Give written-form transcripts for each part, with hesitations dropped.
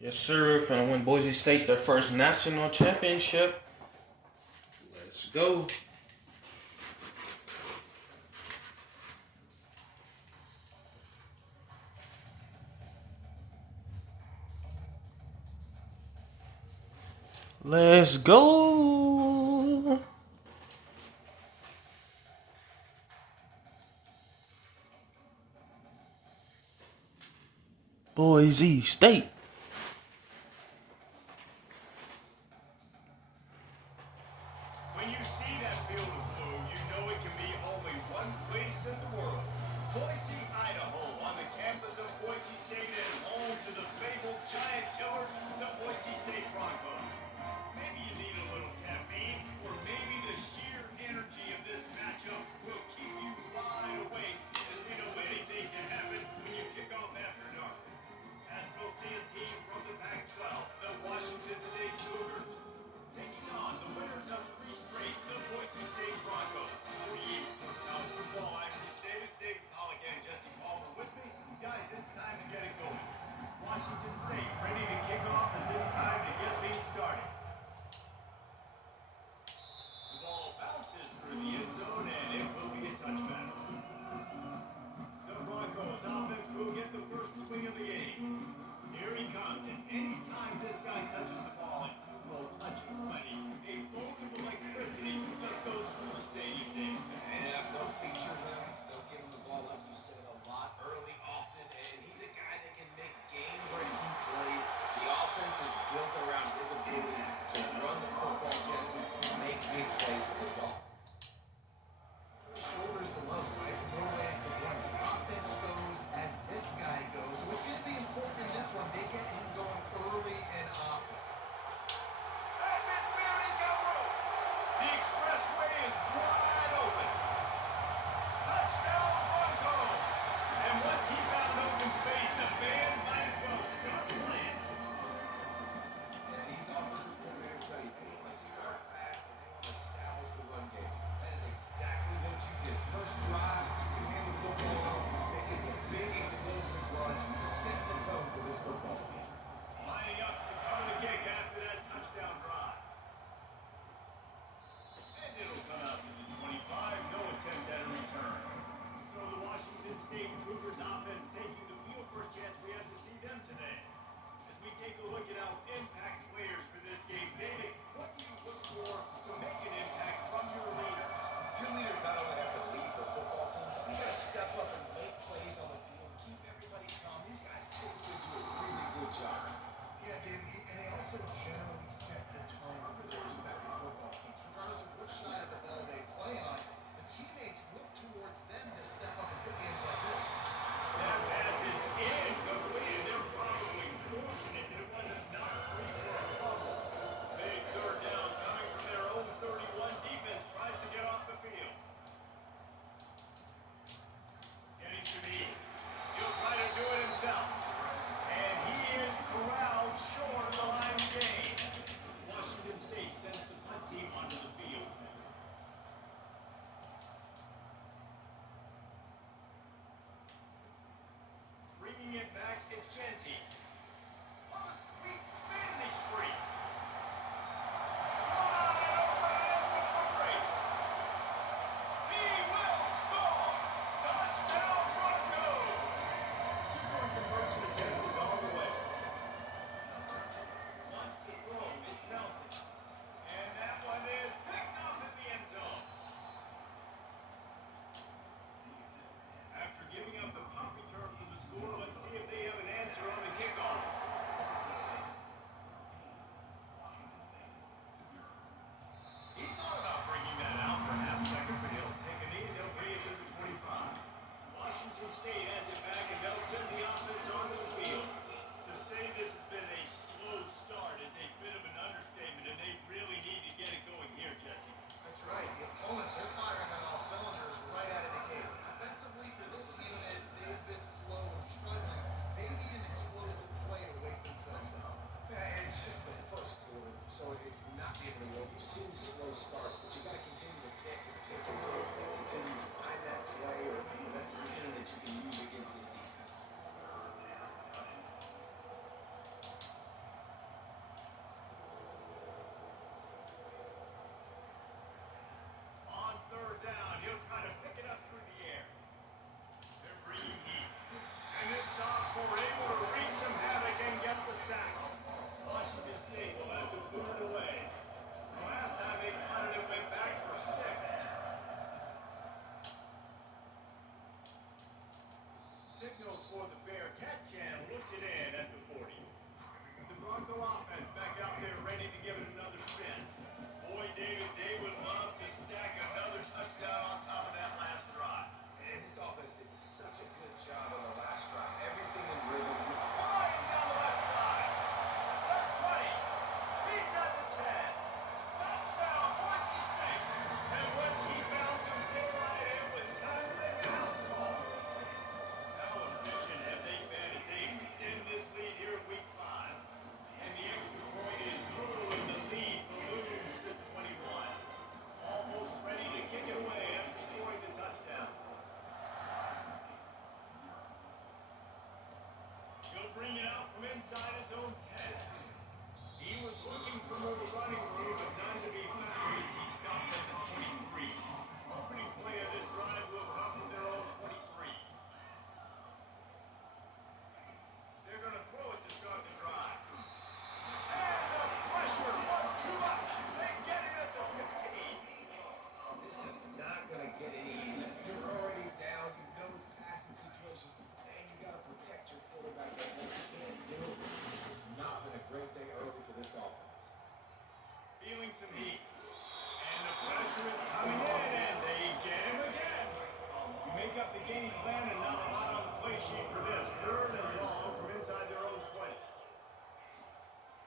Yes, sir. Finna win Boise State their first national championship. Let's go. Let's go. Boise State. When you see that field of blue, you know it can be only one place in the world. Boise, Idaho, on the campus of Boise State and home to the fabled giant killers, the Boise State Broncos. Maybe you need a little caffeine, or maybe the sheer energy of this matchup will keep you wide awake, as we know anything can happen when you kick off after dark. As we'll see a team from the Pac-12, the Washington State Cougars, taking on the winners of three straight, the Boise State Broncos. For the East Coast College Football, I'm Chris Davis, Dave Pollock, and Jesse Palmer with me. Guys, it's time to get it going. Washington State ready to kick off as it's time to get things started. The ball bounces through the end zone, and it will be a touchback. The Broncos offense will get the first swing of the game. Here he comes, and anytime this guy touches the ball, it will touch him plenty. A bolt of electricity just goes through the stadium, Dave. And if they'll feature him, they'll give him the ball, like you said, a lot early, often, and he's a guy that can make game-breaking plays Bronco offense back out there ready to give it another spin. Boy, David, they would love to stack another touchdown on top of that last drive. And this offense did such a good job on the last drive. Everything in rhythm. Flying down the left side. The 20. He's at the 10. Touchdown, Boise State. And once he found some daylight, it was time to make the house call. How efficient have they been as they extend this lead here in week 5? And the extra point is true, and the lead balloons to 21. Almost ready to kick it away after scoring the touchdown. He'll bring it out from inside his own 10. He was looking for more running room, but none to be found as he stops at the 23. Opening play of this drive will come from their own 23. They're going to throw us to start the drive. And the pressure was too much. They get it at the 15. This is not going to get any easier. You're already down. You know it's passing situation. And you got to protect your quarterback. That you can't do it. It's not been a great day early for this offense. Feeling some heat. And the pressure is coming in, and they get him again. You make up the game plan and not a lot on the play sheet for this. 3rd and long from inside their own 20.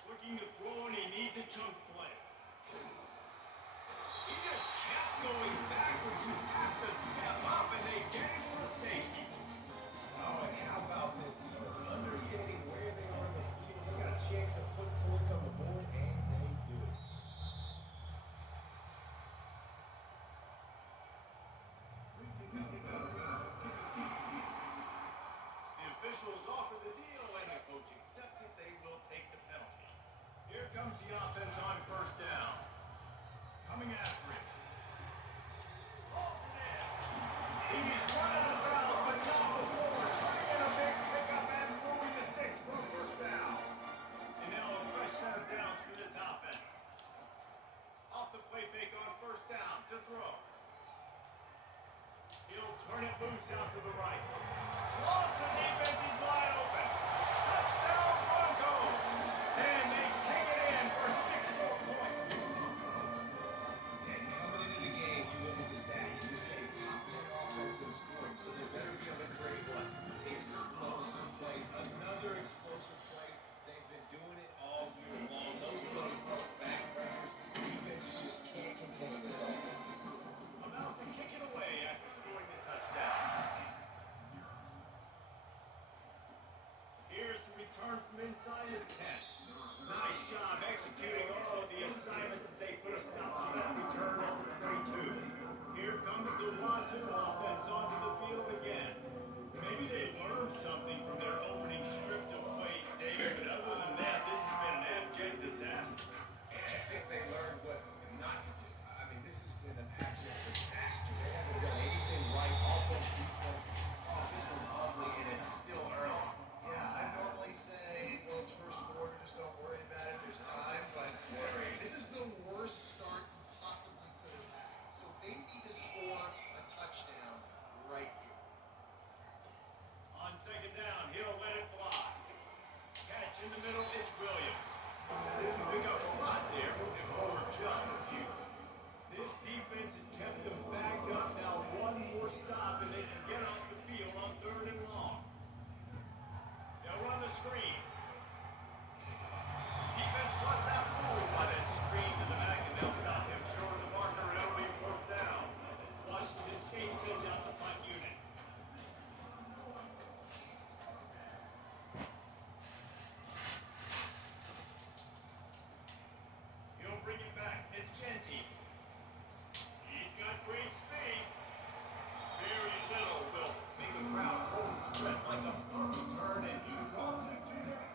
Looking to throw, and he needs a chunk play. He just kept going backwards. You have to step up, and they get him for a safety. Oh, and how about this defense? Understanding where they are in the field. They got a chance to put points on the board, and they do. The officials offer the deal, and the coach accepts it. They will take the penalty. Here comes the offense on 1st down. Coming after it. He's running about, but not before. Turning in a big pickup and moving the sticks for a 1st down. And now a fresh set of downs for this offense. Off the play fake on 1st down to throw. He'll turn it loose out to the right. Lost the defense, he's wide open. Touchdown Broncos! And they take it in for 6 more points. And coming into the game, you look at the stats and you say top 10 offense in scoring, so they better be able to create what? Explosive plays. Another explosive plays. They've been doing it all year long. Those plays are backbreakers. Defenses just can't contain this offense. About to kick it away after scoring the touchdown. Here's the return from inside his 10. Nice job executing all of the assignments as they put a stop to that return at the 22. Here comes the Wazoo offense onto the field again. Maybe they learned something from their opening script of plays, David, but other than that, this has been an abject disaster. And I think they learned what not to do. I mean, this has been an abject disaster. They haven't done anything right. Offense, defense. Oh, this one's ugly, and it's still early. Yeah, I normally say, well, it's first quarter, just don't worry about it. There's time, but this is the worst start you possibly could have had. So they need to score a touchdown right here. On 2nd down, he'll let it fly. Catch in the middle, it's Williams. Didn't pick up a lot there, looking for just a few. This defense has kept them backed up. Now 1 more stop, and they can get off the field on 3rd and long. They'll run the screen. Defense was not fooled by that screen to the back, and they'll stop him short of the marker, and it'll be 4th down. Washington State sends out the punt unit. He'll bring it back. It's Genty. He's got great speed. Very little will make a crowd hold its breath like a punt return, and he won't do that.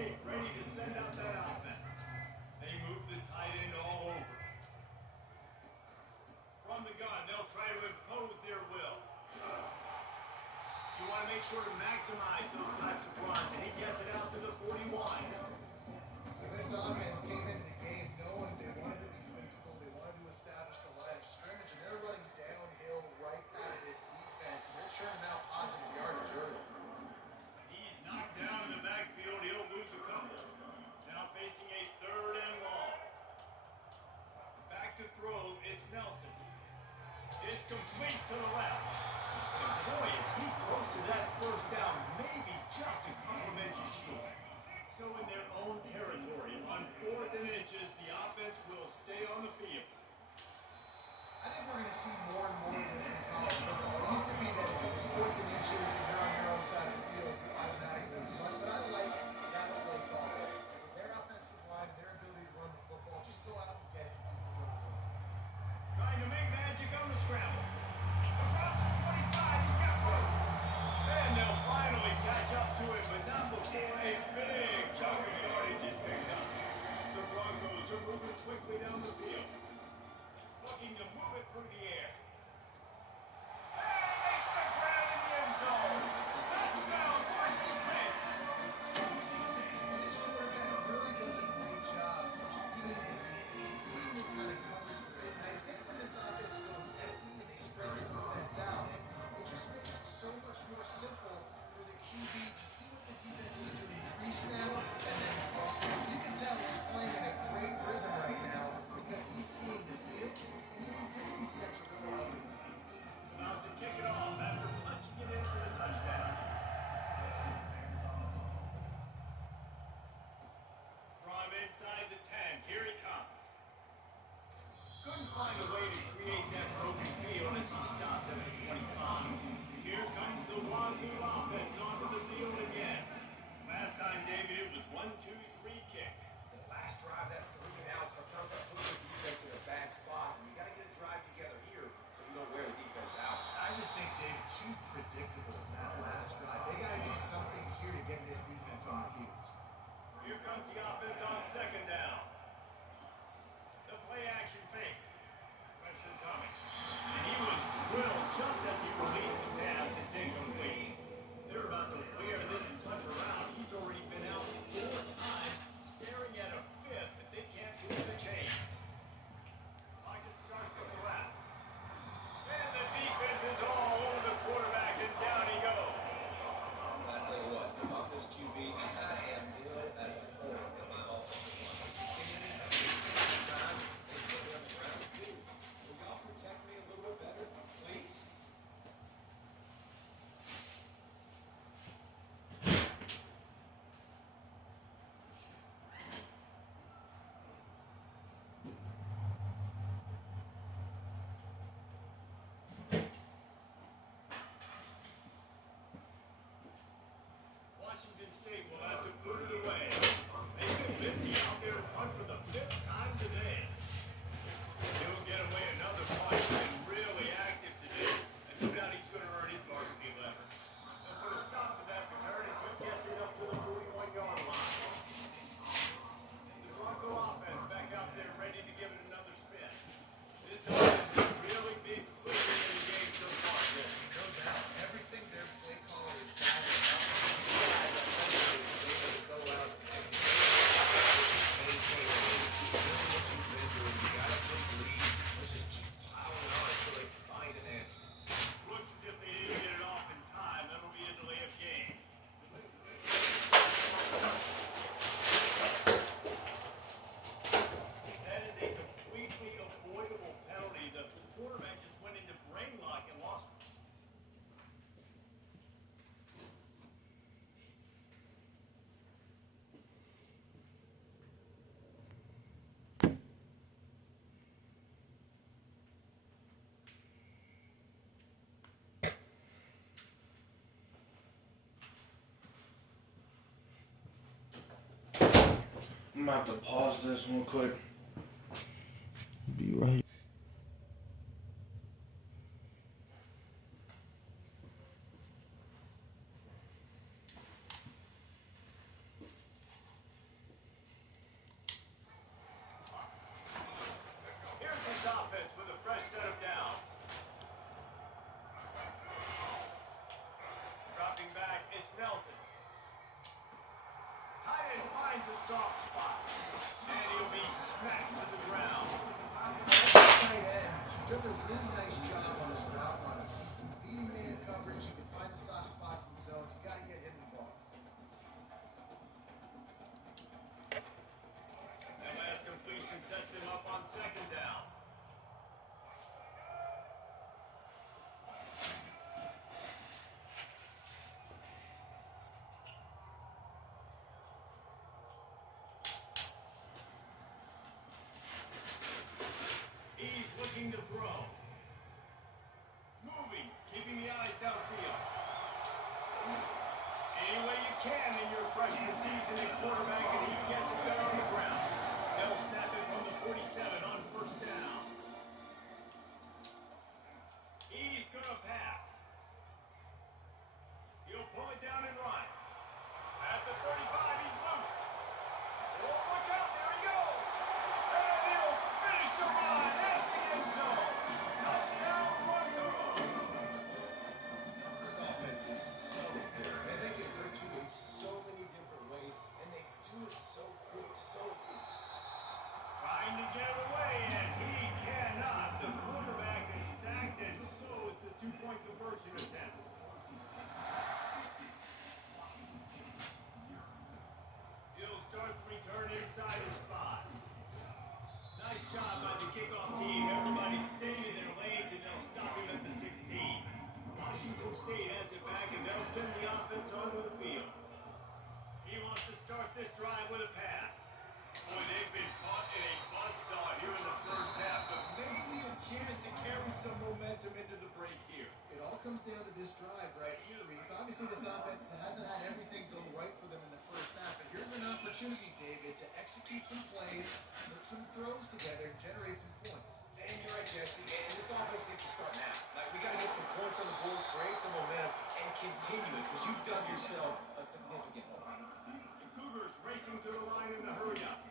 State ready to send out that offense. They move the tight end all over. From the gun, they'll try to impose their will. You want to make sure to maximize those types of runs, and he gets it out to the 41. This offense came into the game knowing they wanted to be physical, they wanted to establish the line of scrimmage, and they're running downhill right out of this defense, and they're churning out positive yardage early. He's knocked down in the backfield. He'll lose a couple. Now facing a 3rd and long. Back to throw. It's Nelson. It's complete to the left. And boy, is he close to that first down. Maybe just a couple of inches short. So in their own territory, on 4th and inches, the offense will stay on the field. I think we're going to see more and more of this in college football. It used to be that if it was 4th and inches and they're on their own side of the field, you automatically run. But I like that play call. With their offensive line, their ability to run the football, just go out and get it. Trying to make magic on the scramble. Across the 25, he's got room. And they'll finally catch up to him, but not before a big chunk of yardage is picked up. The Broncos are moving quickly down the field. Looking to move it through the air. And he makes the grab in the end zone. Touchdown, Boise State. And this quarterback really does a great job of seeing the defense, seeing what kind of coverage they're in. And I think when this offense goes empty and they spread the defense out, it just makes it so much more simple for the QB to see what the defense is doing pre-snap, and then also you can tell he's playing in a great rhythm right now because he's seeing the field and he's in 50 cents a row of it. About to kick it off after punching it in for the touchdown. From inside the 10, here he comes. Couldn't find a way to create that broken field as he stopped at the 25. Here comes the Wazoo offense onto the field again. Last time, David, it was 1-2-3 kick. The last drive, that 3 and out, sometimes that puts the defense in a bad spot. And you got to get a drive together here so you don't wear the defense out. I just think, David, too predictable in that last drive. They got to do something here to get this defense on their heels. Here comes the offense on 2nd down. The play action fake. Pressure coming. And he was drilled just as he released the pass. It's incomplete. They're about to wear this punch around. He's already been out 4 times, staring at a 5th if they can't move the chains. Pocket starts to the left. And the defense is all over the quarterback, and down he goes. I tell you what, if I'm this QB, I am good as a whole in my offensive line. Time, they put me on the ground, please. Will y'all protect me a little bit better, please? Washington State will have to put it away. They've been busy out there in front for the 5th time today. He'll get away another punch and really active today. And no doubt he's going to earn his varsity letter. They'll put a stop to that return as he gets it up to the 41-yard line. The Bronco offense back out there ready to give it another spin. This offense has really been clicking in the game so far today. No doubt. Everything their play caller is dialing up. Guys are able to go out and maintain a lead. Keep doing what you've been doing. You got a big lead. Let's just keep piling on until they find an answer. Looks as if they didn't get it off in time. That'll be a delay of game. That is a completely avoidable penalty. The quarterback just went into brain lock and lost. I'm about to pause this one quick. Be right. the soft spot. And he'll be smacked to the ground. Tight end. He does a really nice job on his route running. He's been beating man coverage. He can find the soft spots in the zones. You got to get him involved. That last completion sets him up on second down. He's looking to throw. Moving, keeping the eyes downfield. Any way you can in your freshman season at quarterback, and he gets it there on the ground. They'll snap it from the 47 on first down. He's gonna pass. He'll pull it down and run. At the 35, he's loose. Oh, look out, there he goes. And he'll finish the run at the end zone. Touchdown, run through. This offense is so good, and they can hurt you in so many different ways, and they do it so quick, so quick. Trying to get it away, and he cannot. The quarterback is sacked, and so it's the two-point conversion attempt. He'll start the return inside his spot. Nice job by the kickoff team. Everybody staying in their lanes, and they'll stop him at the 16. Washington State has it back, and they'll send the offense onto the field. He wants to start this drive with a pass. Boy, they've been caught in a buzzsaw here in the first half, but maybe a chance to carry some momentum into the break here. It all comes down to this drive right here, Reese. Obviously, this offense hasn't had everything go right for them in the first half, but here's an opportunity, David, to execute some plays, put some throws together, and generate some points. And you're right, Jesse, and this offense needs to start now. Like, we got to get some points on the board, create some momentum, and continue it, because you've done yourself a significant hole. The Cougars racing to the line in the hurry up.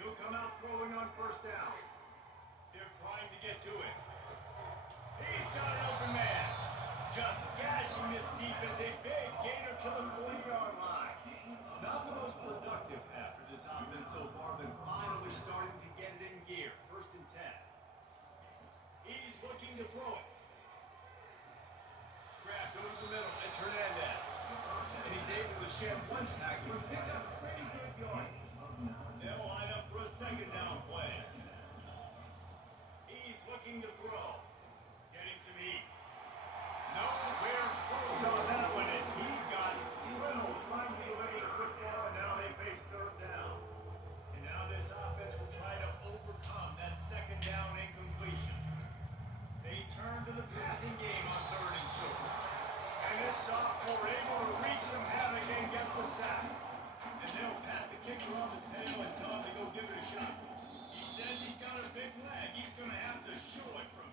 He'll come out throwing on first down. They're trying to get to it. He's got an open man. Just gashing this defense. A big gainer to the 40-yard line. Not the most productive half for this offense so far, but finally starting to get it in gear. First and 10. He's looking to throw it. Grabbed over the middle. It's Hernandez. And he's able to shed one tackle and pick up pretty good yardage. They'll line up for a second down play. He's looking to throw. Getting some heat. Nowhere close on that one as he got drilled trying to get away the football, and now they face third down. And now this offense will try to overcome that second down incompletion. They turn to the passing game on third and short. And this sophomore able to wreak some havoc and get the sack. And they'll pat the kicker on the tail and tell him to go give it a shot. He says he's got a big leg. He's going to have to show it from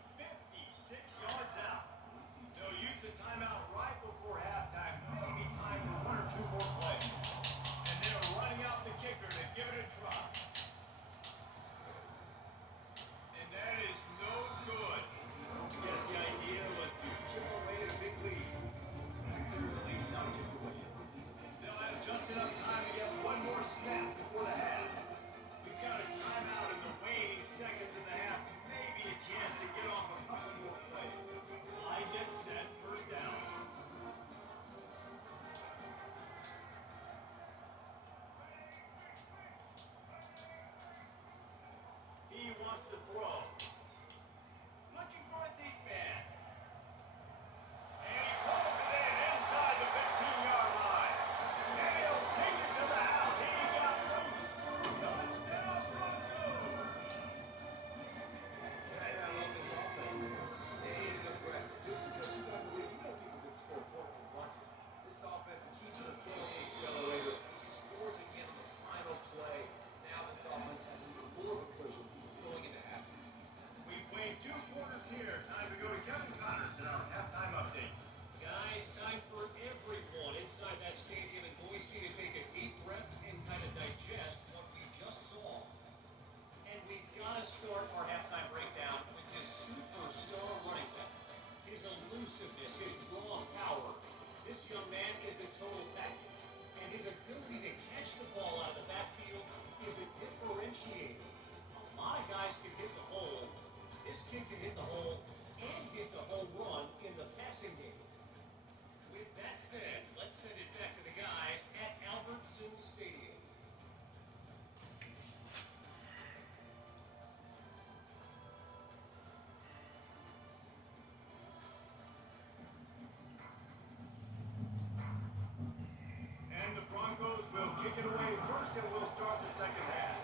kick it away first, and we'll start the second half.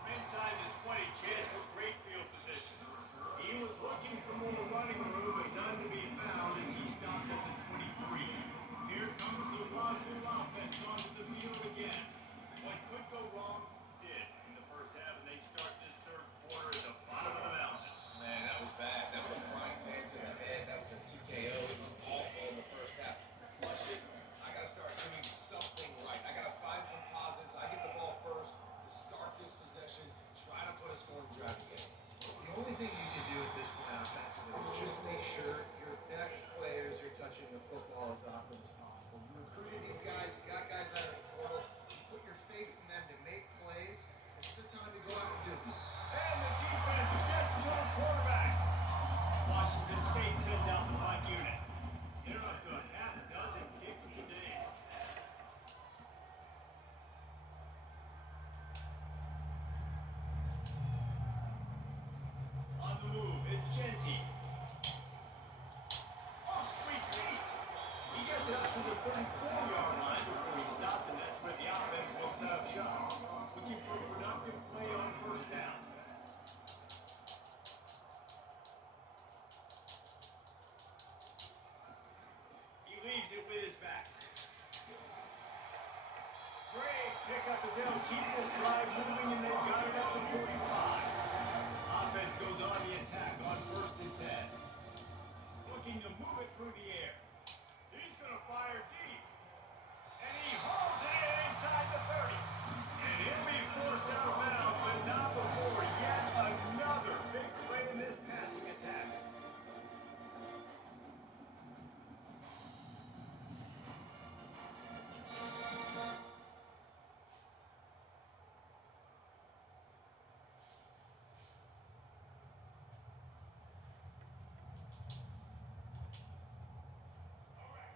From inside the 20, chance for great field position. He was looking for more running room, but none to be found as he stopped at the 23. Here comes the Wazoo offense onto the field again. What could go wrong did in the first half, and they start this third quarter at the bottom of the mountain. Man, that was bad. That was a frying pan to the head. That was a TKO. It was awful in the first half. Flush it. I got to start doing something right. I got to find some positives. I get the ball first to start this possession, try to put a scoring drive again. The only thing you can do at this point offensively is just make sure your best players are touching the football as often as possible. You recruited these guys, you got guys out of the portal, you put your faith in them to make plays. This is the time to go out and do it. And the defense gets to the quarterback. Washington State sends out the punt unit. They're up to a half a dozen kicks today. On the move, it's Genty. Oh, sweet feet. He gets it up to the 34-yard line before he stopped, and that's where the offense will set up shop. Looking for a productive play on first down. He leaves it with his back. Great pickup as they'll keep this drive moving, and they've got it up to 45. Offense goes on the attack on first and 10. Looking to move it through the air. He's going to fire deep. And he hauls it in inside the 30. And he'll be forced out of bounds, but not before yet another big play in this passing attack.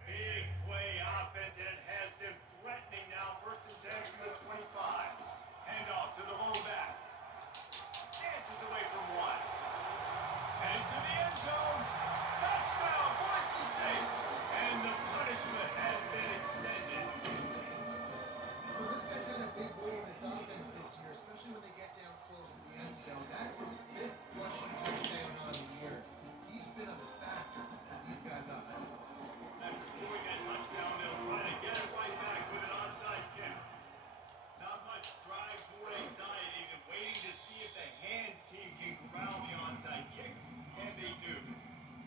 Big play offense, and it has them threatening now. First and 10 from the 25. Handoff to the fullback. Dances away from one. And to the end zone. Touchdown, Boise State. And the punishment has been extended. Well, this guy's had a big role in this offense this year, especially when they get down close to the end zone. That's his 5th rushing touchdown on the year. He's been a factor for these guys offensively. After scoring that touchdown, they'll try to get it right back with an onside kick. Not much drive for anxiety than waiting to see if the hands team can corral the onside kick, and they do.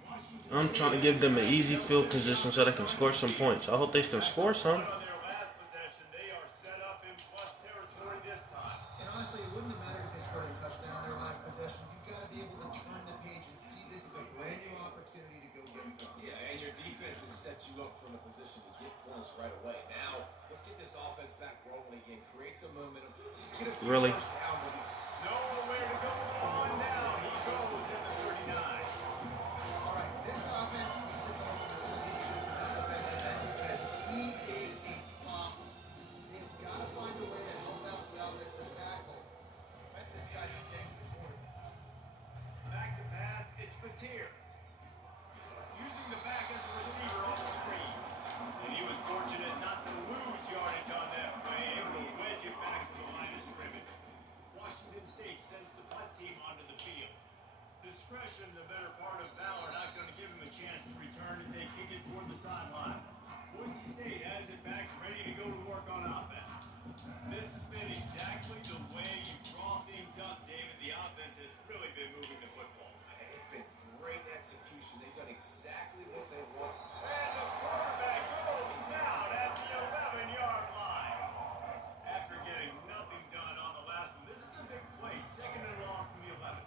Washington I'm trying to give them an easy field position so they can score some points. I hope they can score some. on their last possession, they are set up in plus territory this time. And honestly, it wouldn't have mattered if they scored a touchdown their last possession. You've got to be able to turn the page and see this is a brand new opportunity to go get points. Yeah, and your defense has set you up from the position to get points right away. Now, let's get this offense back rolling again. Create some momentum. Just get a few Really? first downs and Nowhere to go on now. He goes at the 39. All right, this offense needs to come up with a solution for this defensive end because he is a problem. They've got to find a way to help out the offensive tackle. Right, this guy's getting the quarterback. Back to pass, it's Batir. Using the back as a receiver on the screen. And he was fortunate not to lose yardage on that play, able to wedge it back to the line of scrimmage. Washington State sends the punt team onto the field. Discretion, the better part of valor, not going to give him a chance to return as they kick it toward the sideline. Boise State has it back, ready to go to work on offense. This has been exactly the way you draw things up, David. The offense has really been moving the football. it's been great execution. They've done exactly what they want. And the quarterback goes down at the 11-yard line. After getting nothing done on the last one, this is a big play. Second and long from the 11.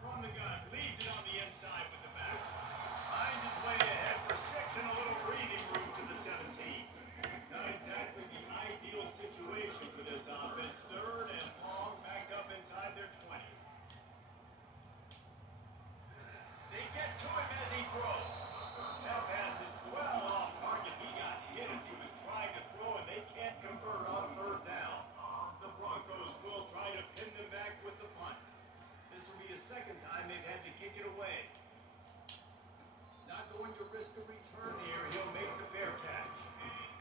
From the gun, leaves it on the inside with the back. Finds his way ahead for 6 and a little breathing room to the 17. Not exactly the ideal situation for this offense. Third and long back risk a return here. He'll make the fair catch.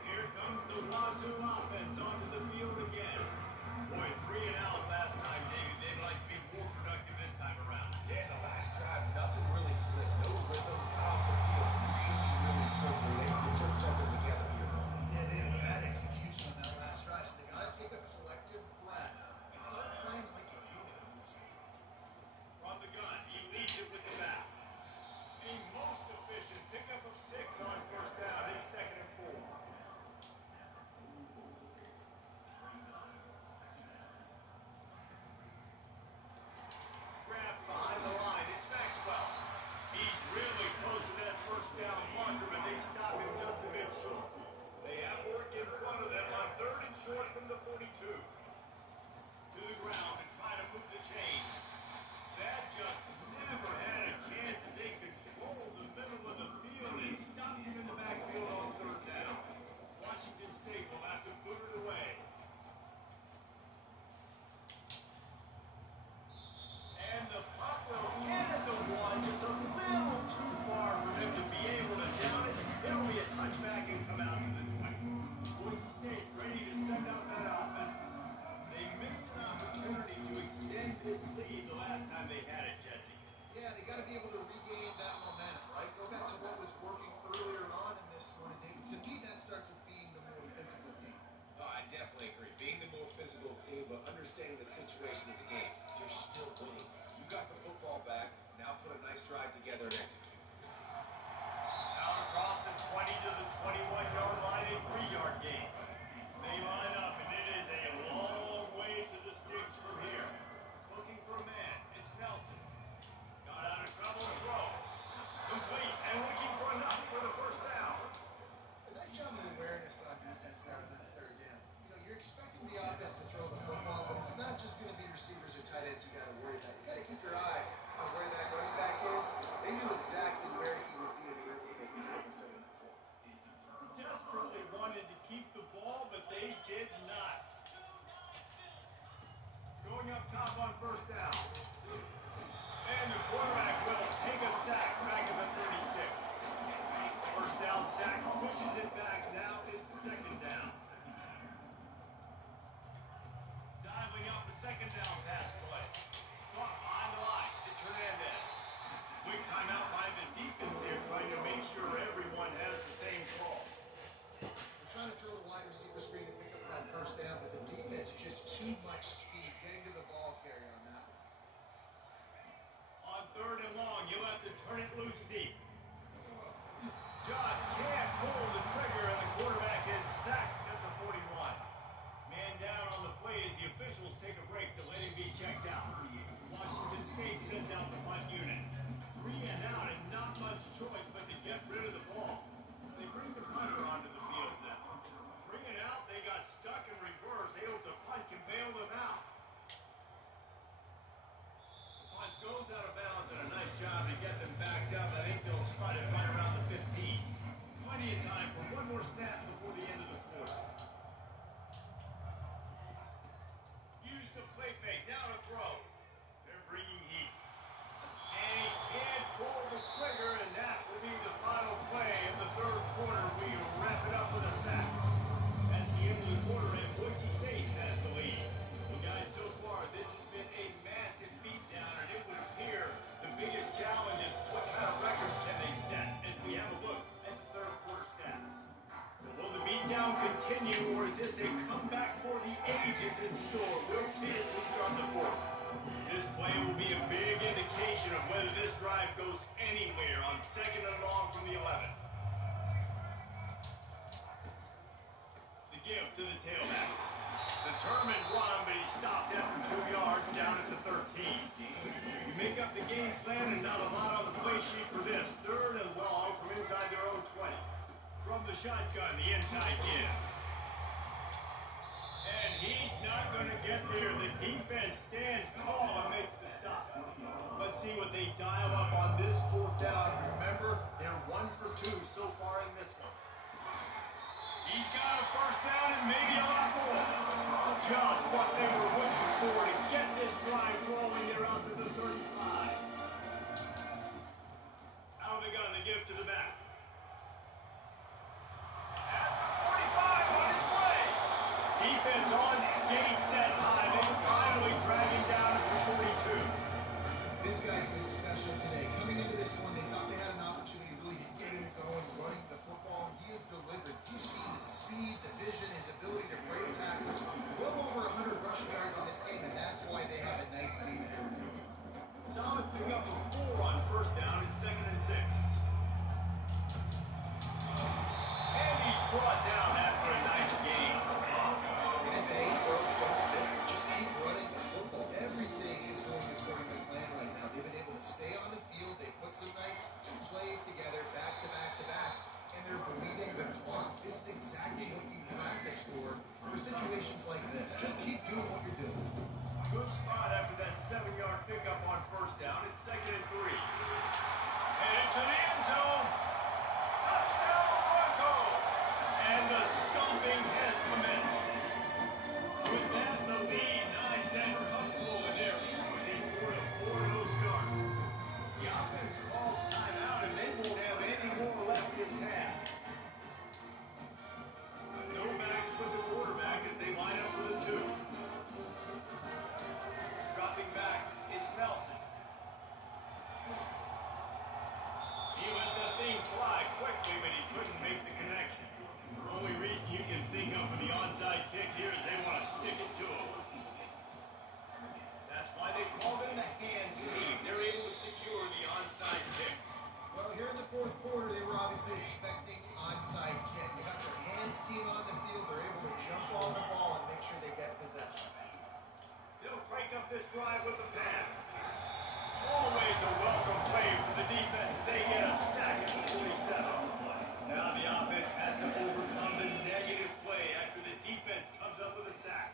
Here comes the Wazoo offense onto the field again. Boy, 3 and out last time, David. They'd like to be more productive this time around. Yeah, the last drive, nothing really clicked. No rhythm, got off the field really quickly. They put something together here. Yeah, they had bad execution on that last drive, so they got to take a collective breath and start playing like a unit. From the gun, he leads it with the back. A most efficient pickup of 6 on first down. It's 2nd and 4. Grab behind the line. It's Maxwell. He's really close to that first down marker, but they stop him just a bit short. They have work in front of them on 3rd and short from the 42. To the ground and try to move the chains. That just never had a chance as they controlled the middle of the field and stopped him in the backfield on 3rd down. Washington State will have to put it away. And the puck will get at the one just a little too far for him to be able to down it. It'll be a touchback and come out to the 20. Boise State ready to send out that offense. They missed an opportunity to extend this lead the last time they had it, Jesse. Yeah, they got to be able to regain that momentum, right? Go back to what was working earlier on in this one. And to me, that starts with being the more physical team. No, I definitely agree. Being the more physical team, but understanding the situation of the game. You're still winning. You got the football back. Now put a nice drive together and execute. Out across the 20 to the 21-yard line, a 3-yard gain. They line up, and it is a long way to the sticks from here. Looking for a man. It's Nelson. Got out of trouble, throws. Complete, and looking for enough for the first down. A nice job of awareness on defense there on that 3rd down. You know, you're expecting the offense to throw the football, but it's not just going to be receivers or tight ends you got to worry about. You got to keep your eye on where that running back is. They knew exactly where he would be, and they were able to make the tackle 7-4. Desperately wanted to keep the ball, but they did not. Going up top on first down. And the quarterback will take a sack back at the 36. First down sack pushes it back. Now it's 2nd down. Dialing up the 2nd down pass play. Caught behind the line. It's Hernandez. Quick timeout by the defense here, trying to make sure everyone has the same call. They're trying to throw the wide receiver screen to pick up that first down, but the defense just too much speed getting to the ball carrier on that one. On 3rd and long, you'll have to turn it loose deep. Just can't pull the trigger, and the quarterback is sacked at the 41. Man down on the play as the officials take a break to let him be checked out. Washington State sends out the punt unit. 3 and out, and not much choice but to get rid of the ball. They bring the punter onto the field then. Bring it out, they got stuck in reverse. They hope the punt can bail them out. The punt goes out of bounds, and a nice job to get them backed up. I think they'll spot it right around the 15. Plenty of time for one more snap before the end of the quarter. Use the play fake, now to throw. They're bringing heat. And he can't pull the trigger, and that will be the final play of the 3rd quarter. We wrap it up with a sack. That's the end of the quarter, and Boise State has the lead. Well, guys, so far, this has been a massive beatdown, and it would appear the biggest challenge is what kind of records can they set as we have a look at the 3rd quarter stats. So will the beatdown continue, or is this a comeback for the ages in store? We'll see as we start the 4th. This play will be a big indication of whether this drive goes anywhere on 2nd and long from the 11. The give to the tailback. Determined run, but he stopped after 2 yards down at the 13. You make up the game plan and not a lot on the play sheet for this. 3rd and long from inside their own 20. From the shotgun, the inside give. And he's not going to get there. The defense stands tall and makes the stop. Let's see what they dial up on this 4th down. Remember, they're 1 for 2 so far in this one. He's got a first down and maybe a lot more. Just what they were looking for to get this drive rolling. They're out to the 35. Out of the gun, they give to the back. slide quickly, but he couldn't make the connection. The only reason you can think of for the onside kick here is they want to stick it to him. That's why they called him the hands team. They're able to secure the onside kick. Well, here in the fourth quarter, they were obviously expecting onside kick. They got their hands team on the field. They're able to jump on the ball and make sure they get possession. They'll break up this drive with a pass. Always a welcome play for the defense. They get a sack at the 47. Now the offense has to overcome the negative play after the defense comes up with a sack.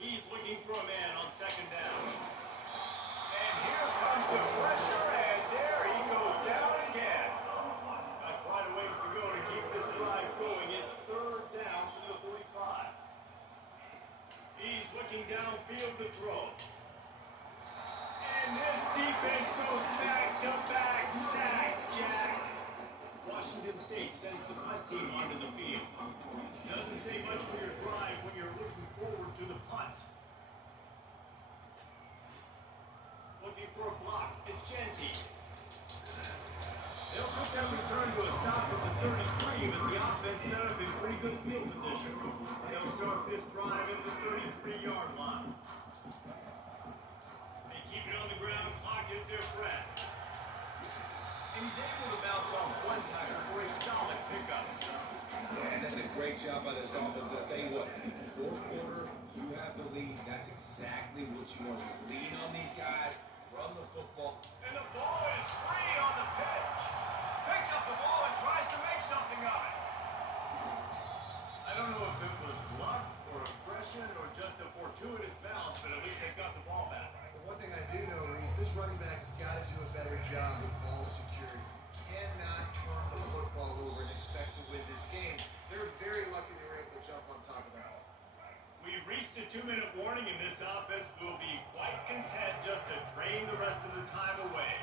He's looking for a man on second down. And here comes the pressure, and there he goes down again. Got quite a ways to go to keep this drive going. It's third down from the 45. He's looking downfield to throw. And this defense goes back-to-back sack, Jack. Washington State sends the punt team onto the field. Doesn't say much for your drive when you're looking forward to the punt. Looking for a block. It's Genty. They'll put that return to a stop at the 33, but the offense set up in pretty good field position. They'll start this drive at the 33-yard line. They keep it on the ground. Clock is their friend. And he's able to bounce off one time for a solid pickup. Yeah, and that's a great job by this offense. I'll tell you what, fourth quarter, you have the lead. That's exactly what you want to lean on these guys, run the football. And the ball is free on the pitch. Picks up the ball and tries to make something of it. I don't know if it was luck or aggression or just a fortuitous bounce, but at least they got the ball back. But one thing I do know, Reese, this running back has got to do a better job with ball security. Cannot turn the football over and expect to win this game. They're very lucky they were able to jump on top of that. We've reached a 2-minute warning, and this offense will be quite content just to drain the rest of the time away.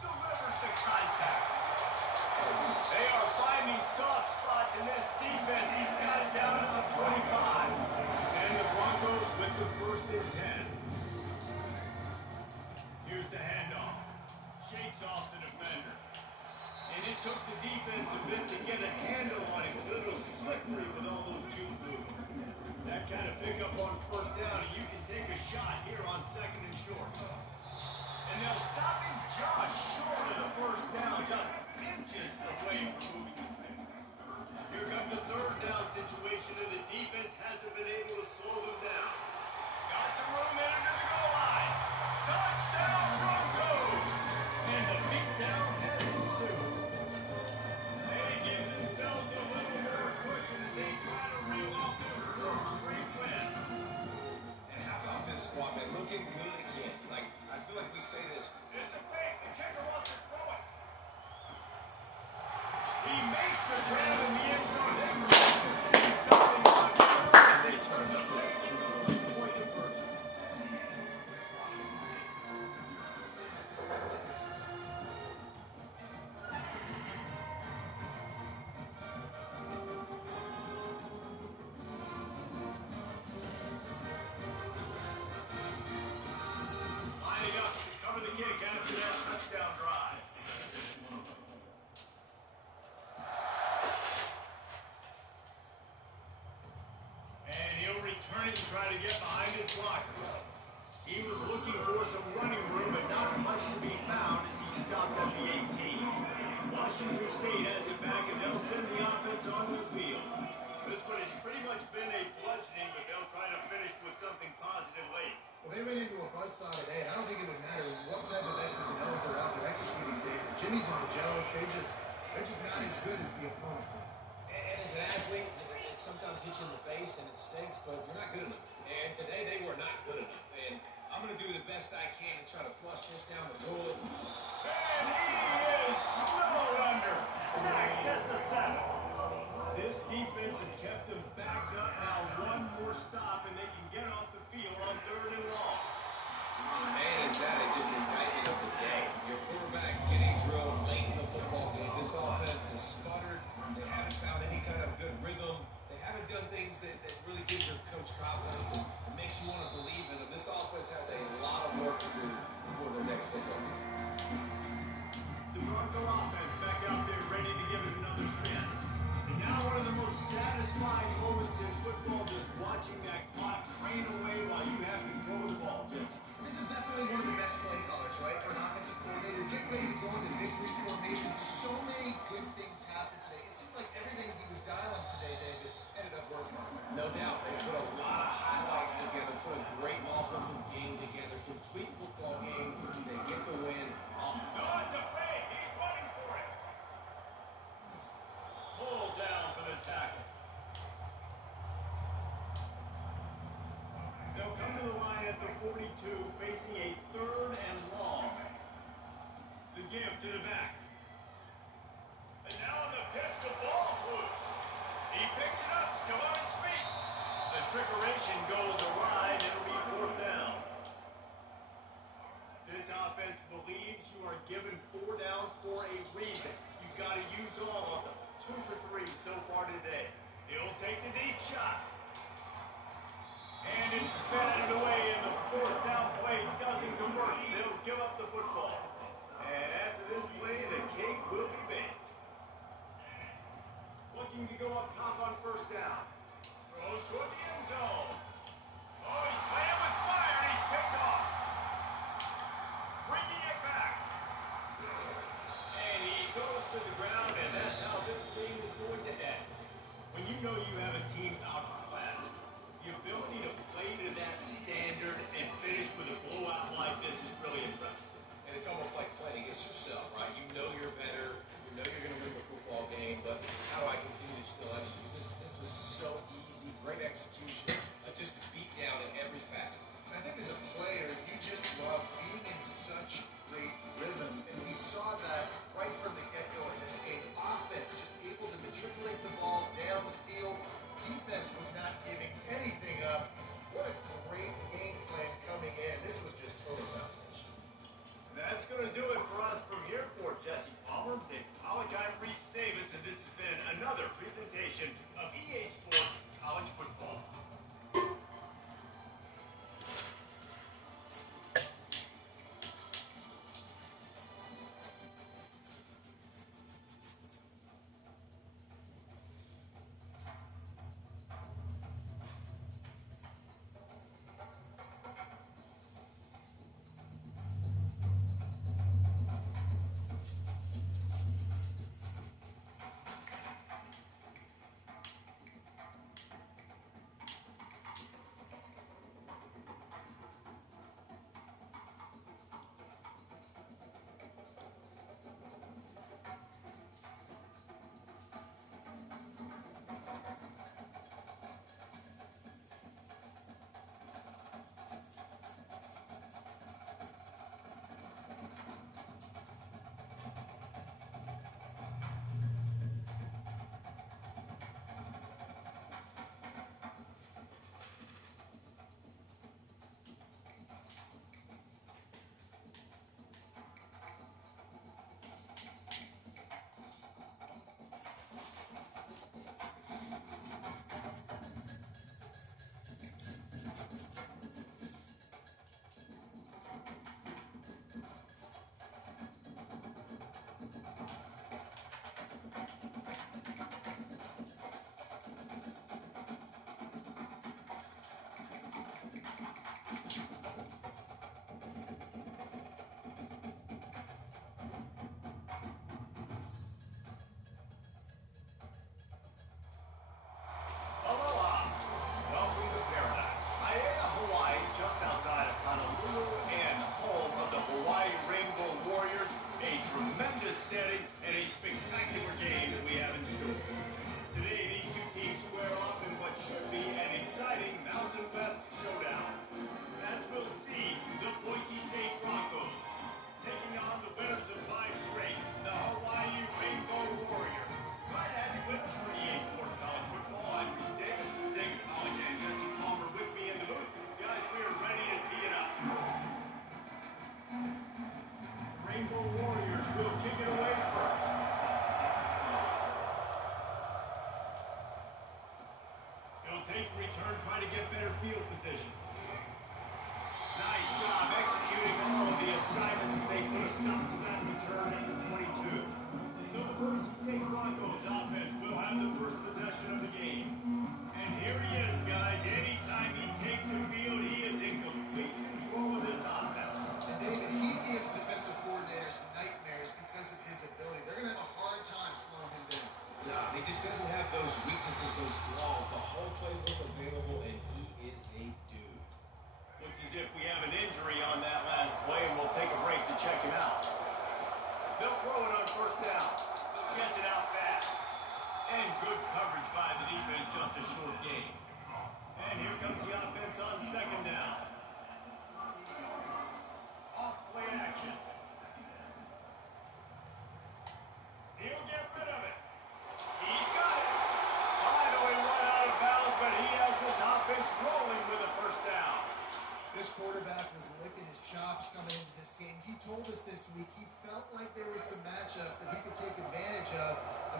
Delivers the contact. They are finding soft spots in this defense. He's got it down to the 25. And the Broncos with the 1st and 10. Here's the handoff. Shakes off the defender. And it took the defense a bit to get a handle on him. A little slippery with all those June moves. That kind of pickup on 1st down, and you can take a shot here on 2nd and short. And they'll stop him just short of the 1st down, just inches away from moving the sticks. Here comes the 3rd down situation, and the defense hasn't been able to slow them down. Got some room in under the goal line. Touchdown Broncos! And the beatdown has ensued. They give themselves a little more cushion as they try to reel off their 4th straight win. And how about this squad, man? Looking good again. Like, I feel like we say this. It's a fake. The kicker wants to throw it. He makes the grab in the end zone. They must have seen something on third as they turn the page into a 2-point conversion. Lining up to cover the kick after that touchdown drive. And he'll return it and try to get behind his blockers. He was looking for some running room, but not much to be found as he stopped at the 18. Washington State has it back, and they'll send the offense onto the field. This one has pretty much been a bludgeoning, but they'll try to finish with something positive late. Well, they ran into a buzzsaw today, and I don't think it would matter what type of X's and O's they're out there executing today. The Jimmys and the Joes, they're just not as good as the opponent. And as an athlete, it sometimes hits you in the face and it stinks, but you're not good enough. And today they were not good enough. And I'm going to do the best I can to try to flush this down the toilet. And he is snowed under. Sacked at the 7th. This defense has kept them backed up. Now one more stop and they can get off the field on 3rd and long. Man, is that just indictment of the day. Your quarterback getting drilled late in the football game. This offense has sputtered. They haven't found any kind of good rhythm. They haven't done things that really gives your coach confidence and makes you want to believe in them. This offense has a lot of work to do before their next football game. to the back. And now on the pitch, the ball's loose. He picks it up, still on his feet. The trickeration goes awry, and it'll be fourth down. This offense believes you are given 4 downs for a reason. You've got to use all of them. 2 for 3 so far today. He'll take the deep shot. And it's batted away, and the fourth down play doesn't convert. They'll give up the football. And after this play, the cake will be baked. Looking to go up top on first down. Throws toward the end zone. Oh, he's playing with fire, and he's picked off. Bringing it back. And he goes to the ground, and that's how this game is going to end. When you know you have a team outclassed, the ability to play to that standard and finish with a blowout like this is really impressive. And it's almost like playing against yourself, right? You know you're better. You know you're going to win the football game, but how do I continue to still execute? This was so easy. Great execution. Just beat down in every facet. I think as a player, you just love being in such great rhythm. And we saw that right from the get-go in this game. Offense just able to matriculate the ball down the field. Defense was not giving anything up. What a great game plan coming in. This was just total domination. That's going to do it for us from here for Jesse Palmer, Dave College. I'm Reese Davis, and this has been another presentation of EA Sports College Football.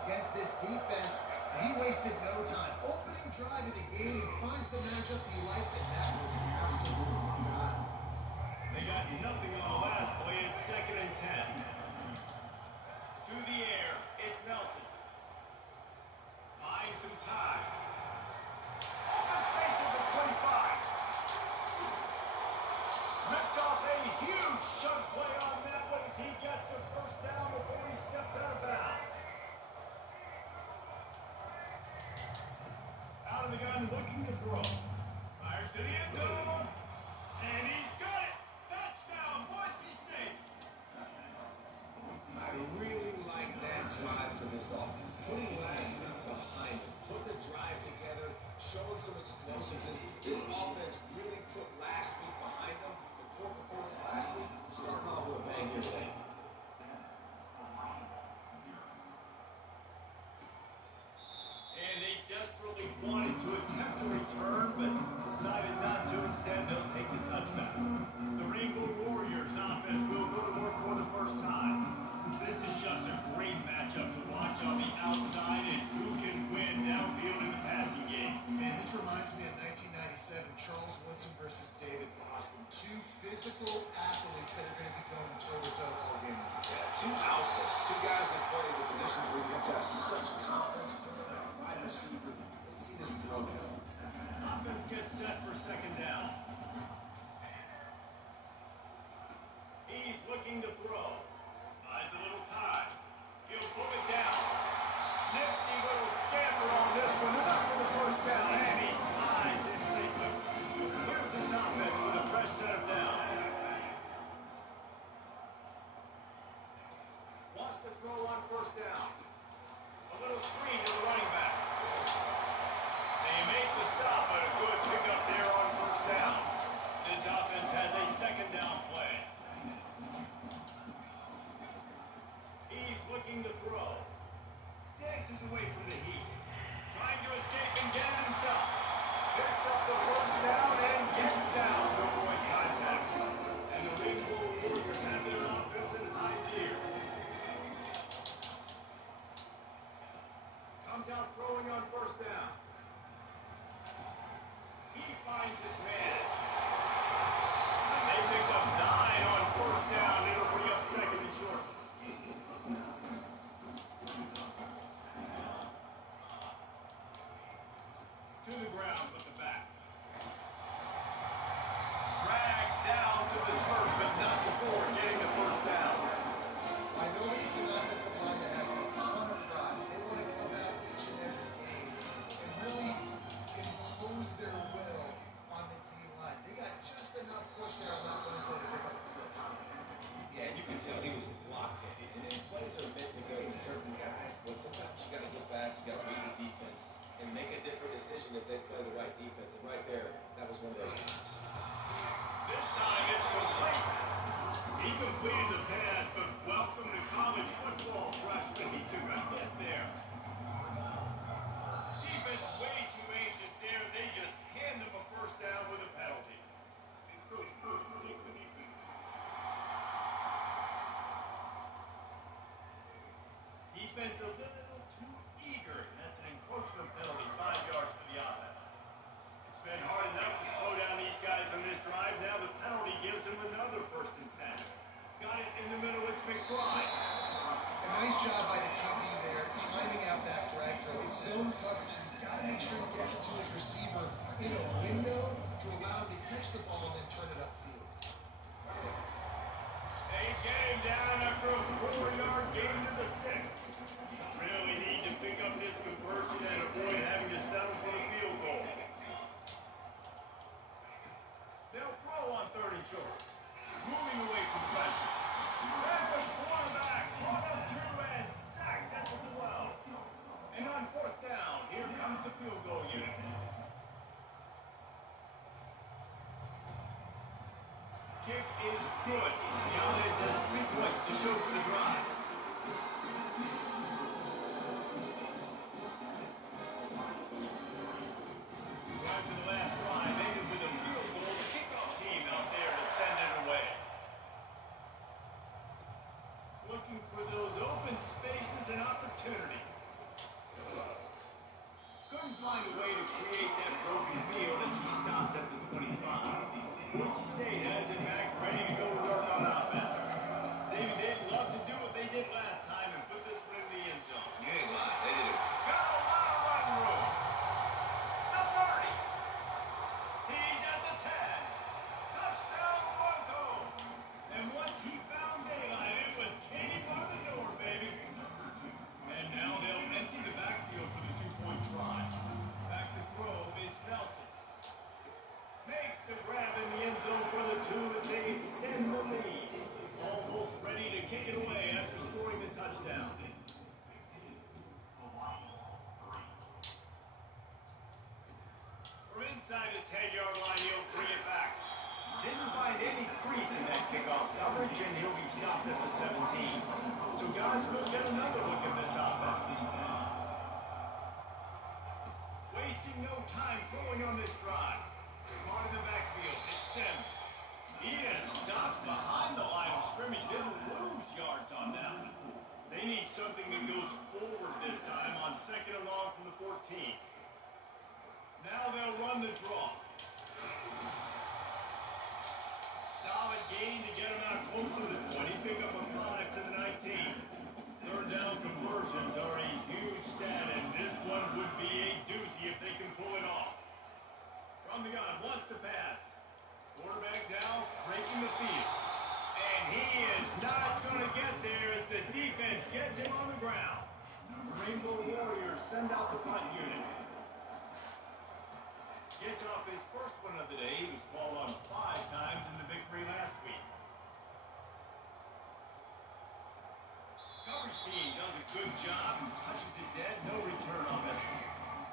against this defense. And he wasted no time. Opening drive of the game, he finds the matchup he likes, and that was an absolute drive. They got nothing on the last play. It's 2nd and 10. To the air, it's Nelson. Buying some time. Open space at the 25. Ripped off a huge chunk play on that one as he gets the first down before he steps out of bounds. Out of the gun, looking to throw. Fires to the end zone. And he's got it. Touchdown, Boise State. I really like that drive for this offense. Putting last week behind them, putting the drive together, showing some explosiveness. This offense really put last week behind them. The poor performance last week, starting off with a bang here today. And they desperately wanted to attempt a return, but decided not to. Instead, they'll take the touchback. The Rainbow Warriors offense will go to work for the first time. This is just a great matchup to watch on the outside and who can win downfield in the passing game. Man, this reminds me of 1997, Charles Woodson versus David Boston. Two physical athletes that are going to be going toe-to-toe all game. Yeah, two alphas, two guys that play the positions where you have to have such confidence for the wide receiver. Let's see this throw now. Offense gets set for 2nd down. He's looking to throw. Buys a little time. He'll pull it down. Nifty little scamper on this one. Enough for the first down. And he slides in safely. Here's his offense with a fresh set of downs. Wants to throw on 1st down. A little screen to the running back. They make the stop, but a good pickup there on 1st down. This offense has a 2nd down play. He's looking to throw. Dances away from the heat. Trying to escape and get it himself. Picks up the 1st down and gets down to avoid contact. And the Rainbow Warriors have their offense in high gear. Comes out throwing on 1st down. He finds his man. And they pick up 9 on 1st down. It'll free up 2nd and short. To the ground with the back. Dragged down to the turf, but not before getting the 1st down. I know this is an offensive line that has a ton of pride. They want to come out each and every game and really impose their will on the D-line. They got just enough push there on that one play to pick up the first. Yeah, and you can tell he was locked in. And plays are meant to go to certain guys, but sometimes you got to get back, you got to read the defense, and make a different decision if they play the right defense. And right there, that was one of those times. This time it's complete. He completed the pass, but welcome to college football, freshman. He took a hit there. Defense way too anxious there. They just hand him a 1st down with a penalty. Defense a little too eager. That's an encroachment penalty, 5 yards for the offense. It's been hard enough to slow down these guys on this drive. Now the penalty gives them another 1st and 10. Got it in the middle. It's McBride. A nice job by the QB there, timing out that drag throw. It's zone coverage. He's got to make sure he gets it to his receiver in a window to allow him to catch the ball and then turn it upfield. They get him down after a 4-yard gain to the 6. Really need to pick up this conversion and avoid having to settle for a field goal. They'll throw on 3rd and short. Moving away from pressure. And the quarterback brought up 2 and sacked at the 12. And on 4th down, here comes the field goal unit. Kick is good. The offense has 3 points to show for the drive. Right to the last drive, ended with a field goal. The kickoff team out there to send it away. Looking for those open spaces and opportunity. take off coverage, and he'll be stopped at the 17. So, guys, we'll get another look at this offense. Wasting no time throwing on this drive. Caught in the backfield, it's Sims. He is stopped behind the line of scrimmage. Didn't lose yards on them. They need something that goes forward this time on 2nd and long from the 14. Now they'll run the draw. Solid gain to get him out close to the 20. Pick up a 5 to the 19. Third down conversions are a huge stat, and this one would be a doozy if they can pull it off. From the gun, wants to pass. Quarterback now, breaking the field. And he is not going to get there as the defense gets him on the ground. Rainbow Warriors send out the punt unit. Gets off his first one of the day. He was called on 5 times in the victory last week. Coverage team does a good job and touches it dead. No return on this one.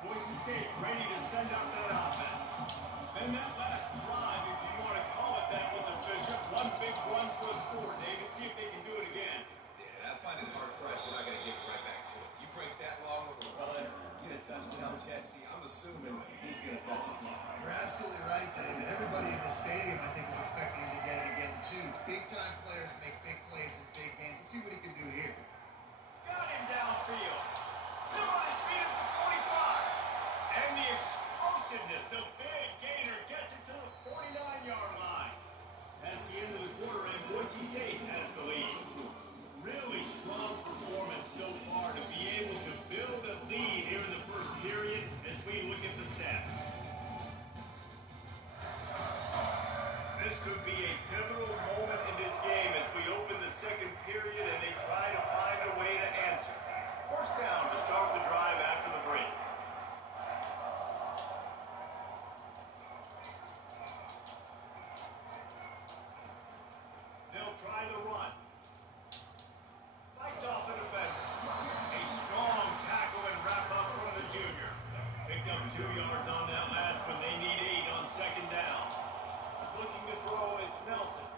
Boise State ready to send out that offense. Then that last drive, if you want to call it that, was efficient. One big run for a score, David. See if they can do it again. Yeah, I find it hard-pressed. They're not going to give it right back to him. You break that long with a run, get a touchdown, Jesse. I'm assuming he's going to touch it. You're absolutely right, David. Everybody in the stadium, I think, is expecting him to get it again, too. Big-time players make big plays in big games. Let's see what he can do here. Got him downfield. Still on his feet at the 45. And the explosiveness, the big gainer gets it to the 49-yard line. That's the end of the quarter, and Boise State has the lead. Really strong performance so far to be able to build a lead here in the first period as we look at the stats. This could be a pivotal moment in this game as we open the second period and they try to find a way to answer. First down to start the drive after the break. They'll try the run. Fights off the defender. A strong tackle and wrap up from the junior. Picked up 2 yards on that last one. They need 8 on 2nd down. Looking to throw, it's Nelson.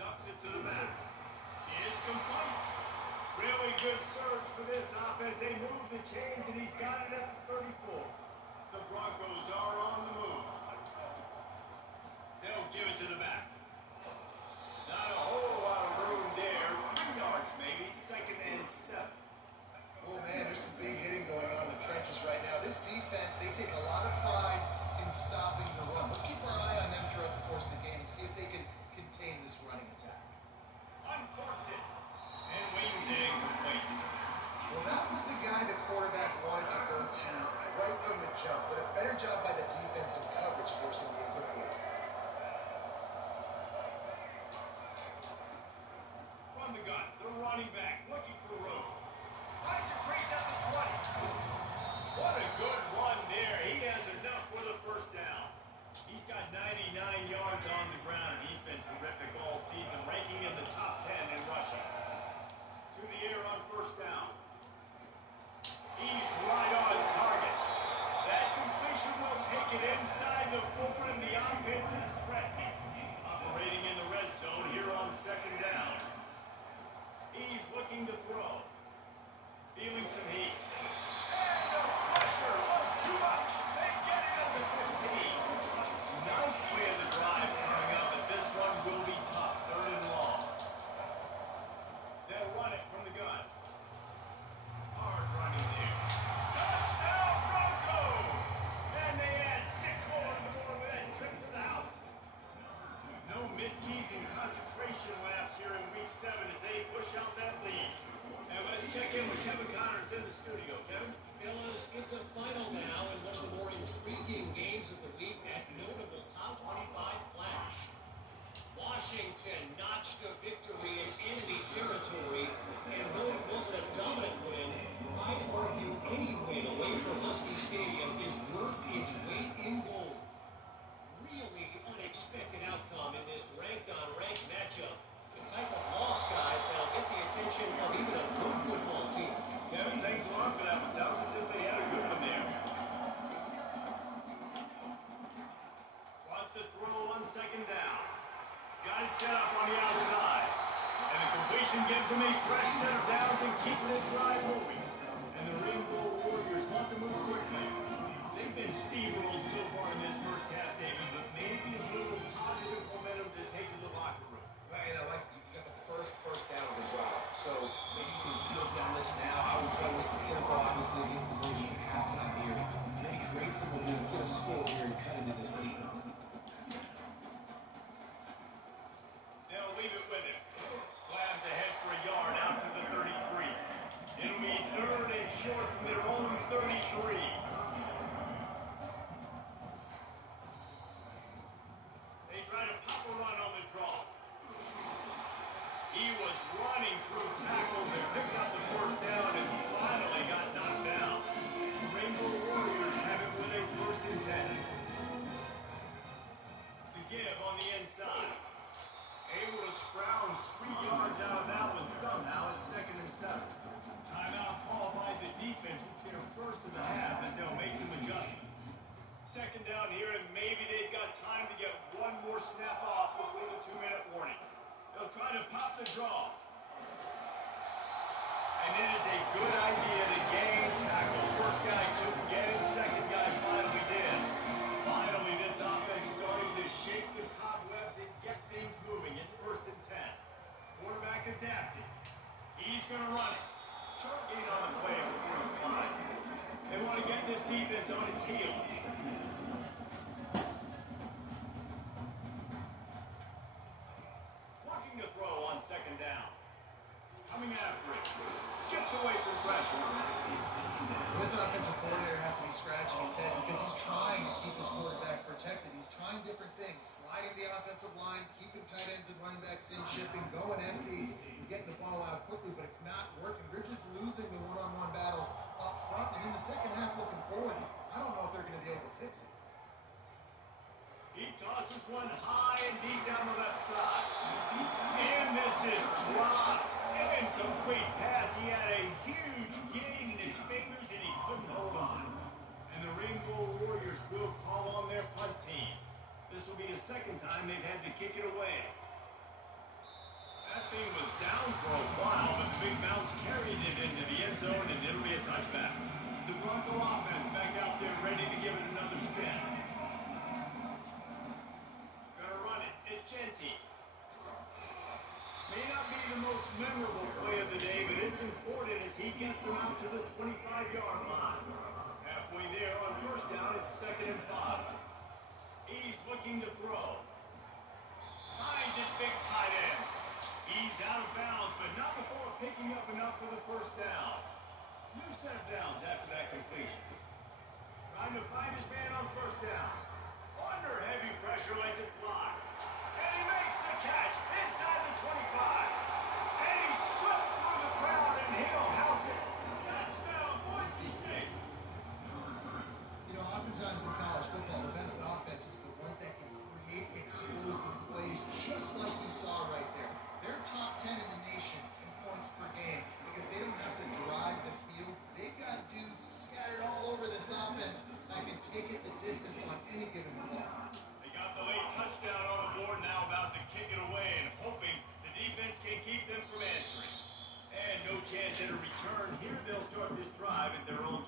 Ducks it to the back. It's complete. Really good surge for this offense. They move the chains and he's got it at the 34. The Broncos are on the move. They'll give it to the back. Not a whole lot of room there. 3 yards maybe. 2nd and 7. Oh, man, there's some big hitting going on in the trenches right now. This defense, they take a lot of pride in stopping the run. Let's keep our eye on them throughout the course of the game and see if they can contain this running attack. Uncorks it. And wings it incomplete. Well, that was the guy the quarterback wanted to go to right from the jump, but a better job by the defense in coverage forcing the incomplete. From the gun, the running back looking for the road. Finds a crease at the 20. What a good run there. He has enough for the first down. He's got 99 yards on the ground. He's been terrific all season, ranking in the top 10 in rushing. To the air on first down. He's right on target. That completion will take it inside the 4, and the offense is threatening. Operating in the red zone here on 2nd down. He's looking to throw. Feeling some heat. And the pressure was too much. They get it at the 15. 9th play of the drive coming up, but this one will be tough. 3rd and long. They'll run it from the gun. Hard running there. Touchdown Broncos! And they add 6 more to the board with that trip to the house. No mid-season concentration laps here in week 7 as they push out that lead. And let's check in with Kevin Connors in the studio. Kevin? Fellas, it's a final now in one of the more intriguing games of the week, that notable top 25 clash. Washington notched a victory in enemy territory, and though it wasn't a dominant win, I'd argue any win away from Husky Stadium is worth its weight in gold. Really unexpected outcome in this ranked-on-ranked matchup. The type of loss, guys, that'll get the attention of even a good football team. Kevin, thanks a lot for that one. Sounds as if they had a good one there. Wants to throw on 2nd down. Got it gives them a fresh set of downs and keeps this drive moving. And the Rainbow Warriors want to move quickly. They've been steamrolled so far in this first half, David, but maybe a little positive momentum to take to the locker room. Right, and I like you got the first down of the drive. So maybe you can build down this now. I would play with some tempo, obviously getting closer to halftime here. Maybe create some momentum, get a score here and cut into this lead. They'll leave it with him. Slams ahead for a yard out to the 33. It'll be 3rd and short from their own 33. They try to pop a run on the draw. He was running through tackles and picked up the first down and finally got knocked down. The Rainbow Warriors have it with a 1st and 10. The give on the inside. Able to scrounge 3 yards out of that one somehow. It's 2nd and 7. Timeout called by the defense. It's their first of the half as they'll make some adjustments. 2nd down here, and maybe they've got time to get one more snap off before the 2-minute warning. They'll try to pop the draw. And it is a good idea to gain tackle. First guy couldn't get it, second guy finally did. Finally, this offense starting to shake the cobwebs and get things moving. It's 1st and 10. Quarterback adapted. He's going to run it. Short gain on the play before he slides. They want to get this defense on its heels. Looking to throw on 2nd down. Coming after it. Skips away from pressure. This offensive coordinator has to be scratching his head because he's trying to keep his quarterback protected. He's trying different things. Sliding the offensive line, keeping tight ends and running backs in, shipping, going empty, and getting the ball out quickly, but it's not working. They're just losing the one-on-one battles up front, and in the second half looking forward, I don't know if they're going to be able to fix it. He tosses one high and deep down the left side. And this is dropped. Incomplete pass. He had a huge gain in his fingers and he couldn't hold on. And the Rainbow Warriors will call on their punt team. This will be the 2nd time they've had to kick it away. That thing was down for a while, but the big bounce carried it into the end zone and it'll be a touchback. The Bronco offense back out there ready to give it another spin. Gonna run it. It's Genty. May not be the most memorable play of the day, but it's important as he gets him out to the 25-yard line. Halfway there on 1st down, it's 2nd and 5. He's looking to throw. Finds his big tight end. He's out of bounds, but not before picking up enough for the 1st down. New set of downs after that completion. Trying to find his man on 1st down. Under heavy pressure, lets it fly. And he makes the catch inside the 25. And he slipped through the crowd and he'll house it. Touchdown, Boise State. You know, oftentimes in college football, the best offenses are the ones that can create explosive plays, just like you saw right there. They're top 10 in the nation in points per game because they don't have to drive the field. They've got dudes scattered all over this offense that can take it the distance on any given play. They got the late touchdown on the board, now about to kick it away and hoping the defense can keep them from answering. And no chance at a return. Here they'll start this drive at their own